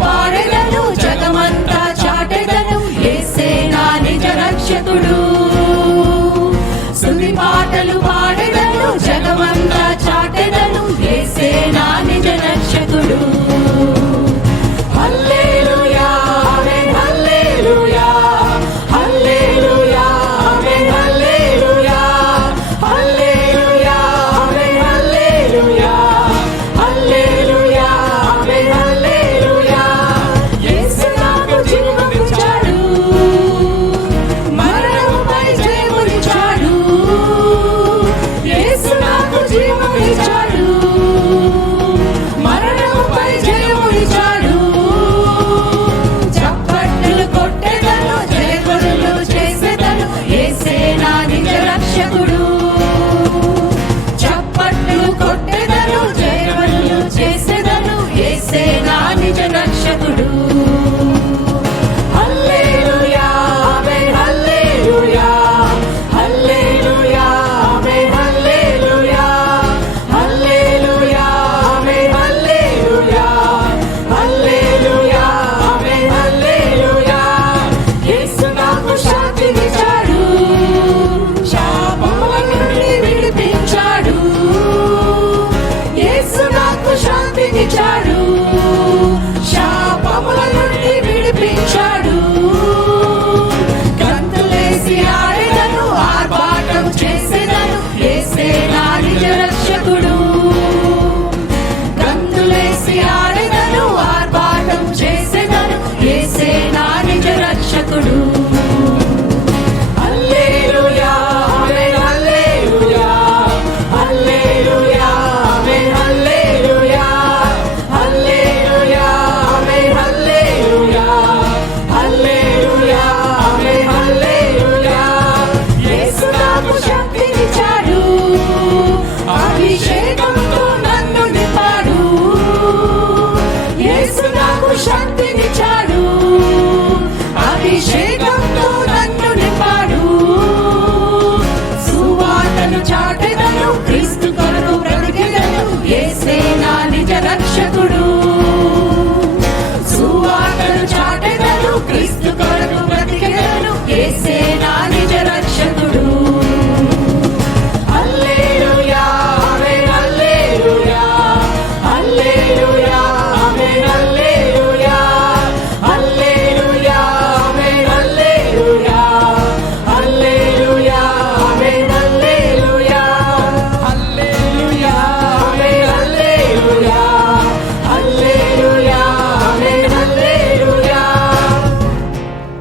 పాడెదను, జగమంతా చాటెదను, యేసే నా నిజ రక్షకుడు. స్తుతి పాటలు పాడెదను, జగమంతా చాటెదను, యేసే నా నిజ రక్షకుడు. హల్లెలూయా ఆమేన్, హల్లెలూయా హల్లెలూయా ఆమేన్, హల్లెలూయా హల్లెలూయా ఆమేన్, హల్లెలూయా హల్లెలూయా ఆమేన్, హల్లెలూయా. యేసు నాకు జీవమిచ్చాడు, మరణముపై జయమునిచ్చాడు. యేసు నాకు జీవమిచ్చాడు, మరణముపై జయమునిచ్చాడు. చప్పట్లు కొట్టెదను, జయకొడులు చేసెదను, యేసే నా నిజ రక్షకుడు. చప్పట్లు కొట్టెదను, జయకొడులు చేసెదను, యేసే నా నిజ రక్షకుడు. హల్లెలూయా ఆమేన్, హల్లెలూయా హల్లెలూయా ఆమేన్, హల్లెలూయా హల్లెలూయా ఆమేన్, హల్లెలూయా హల్లెలూయా ఆమేన్, హల్లెలూయా. యేసు నాకు శాంతినిచ్చాడు, శాపముల నుండి విడిపించాడు. యేసు నాకు శాంతినిచ్చాడు, శాపముల నుండి విడిపించాడు. గంతులేసి ఆడెదను, ఆర్భాటం చేసెదను, యేసే నా నిజ రక్షకుడు. గంతులేసి ఆడెదను, ఆర్భాటం చేసెదను, యేసే నా నిజ రక్షకుడు. హల్లెలూయా ఆమేన్, హల్లెలూయా హల్లెలూయా ఆమేన్, హల్లెలూయా హల్లెలూయా ఆమేన్, హల్లెలూయా హల్లెలూయా ఆమేన్, హల్లెలూయా. యేసు నాకు శక్తినిచ్చాడు, అభిషేకంతో నన్ను నింపాడు. యేసు నాకు శక్తిని